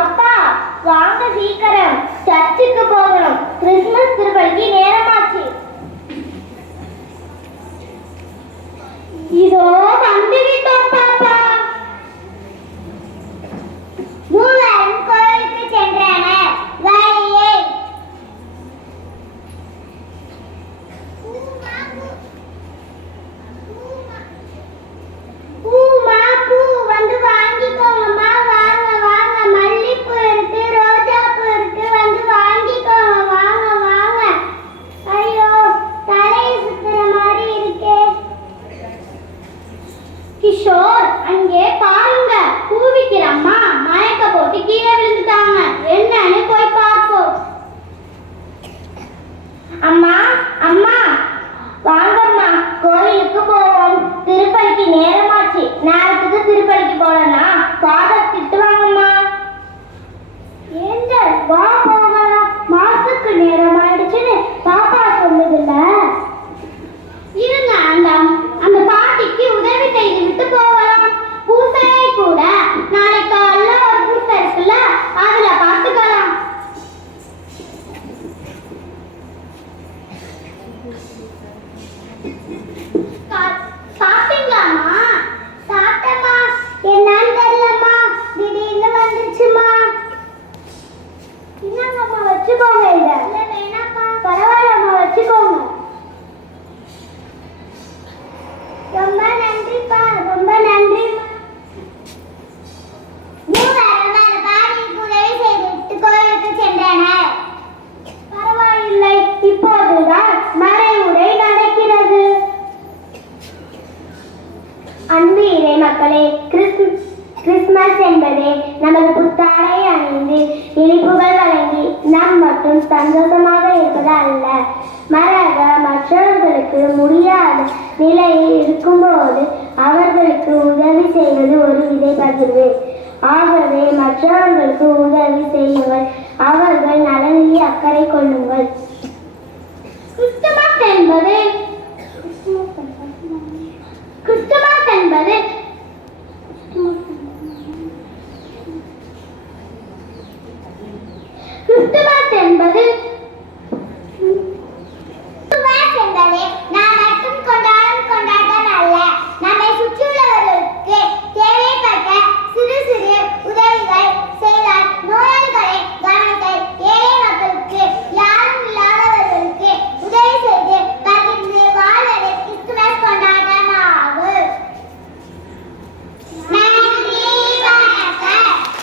அப்பா வாங்க சீக்கிரம் சர்ச்சுக்கு போகணும். கிறிஸ்துமஸ் திருப்பலிக்கு நேரமாச்சு. இதோ வந்துவிட்டோம் பாப்பா. மூவரும் கோயிலுக்கு சென்றனர். வழியே பூமா பூ வந்து வாங்கிக்கோங்கம்மா. வாங்க வாங்க. மல்லிப்பூ இருக்கு, ரோஜா பூ இருக்கு, வந்து வாங்கிக்கோங்க. வாங்க வாங்க. ஐயோ தலையை சுத்துற மாதிரி இருக்கே. கிஷோர் அங்கே பாருங்க, பூவிக்கிற அம்மா மயக்க போட்டு கீழே விழுந்துட்டாங்க. என்னன்னு போய் பார்ப்போம். அம்மா அம்மா வாங்கம்மா, கோயிலுக்கு போவோம். திருப்பலிக்கு நேரமாச்சு. நேரத்துக்கு திருப்பலிக்கு போலனா ஃபாதர் திட்டுவாங்கம்மா. ஏங்க வா போகலாம். மாசுக்கு நேரம் ஆயிடுச்சுன்னு பாப்பா சொல்லுதுல்ல. இருங்க, அந்த பாட்டிக்கு உதவி செய்து விட்டு போகலாம். பூசையை கூட நாளை காலைல ஒரு பூசை இருக்குல்ல, அதுல பார்த்துக்கலாம். சாப்பிட்டீங்களாம்மா? சாப்பிட்டேம்மா. என்னன்னு தெரியலம்மா, திடீர்னு வந்துருச்சுமா. என்னங்கம்மா வச்சுக்கோங்க. இத வேணாம்மா. பரவாயில்லம்மா வச்சுக்கோங்க. ரொம்ப நன்றிப்பா, ரொம்ப நன்றி. மூவரும் பாடிக்கு உதவி செய்துவிட்டு கோயிலுக்கு சென்றனர். பரவாயில்லை, இப்போதுதான் மறைவுரை நடக்கிறது. அன்பு இறை மக்களே, கிறிஸ்துமஸ் என்பது நமது புத்தாடை அணிந்து இனிப்புகள் வழங்கி நாம் மட்டும் சந்தோஷமாக இருப்பது அல்ல, மாறாக மற்றவர்களுக்கு முடியாத நிலையில் இருக்கும்போது அவர்களுக்கு உதவி செய்வது ஒரு விதை பகிர்வு. ஆகவே மற்றவர்களுக்கு உதவி செய்யுங்கள், அவர்கள் நலனில் அக்கறை கொள்ளுங்கள். கிறிஸ்துமஸ் என்பது கிறிஸ்துமஸ் என்பது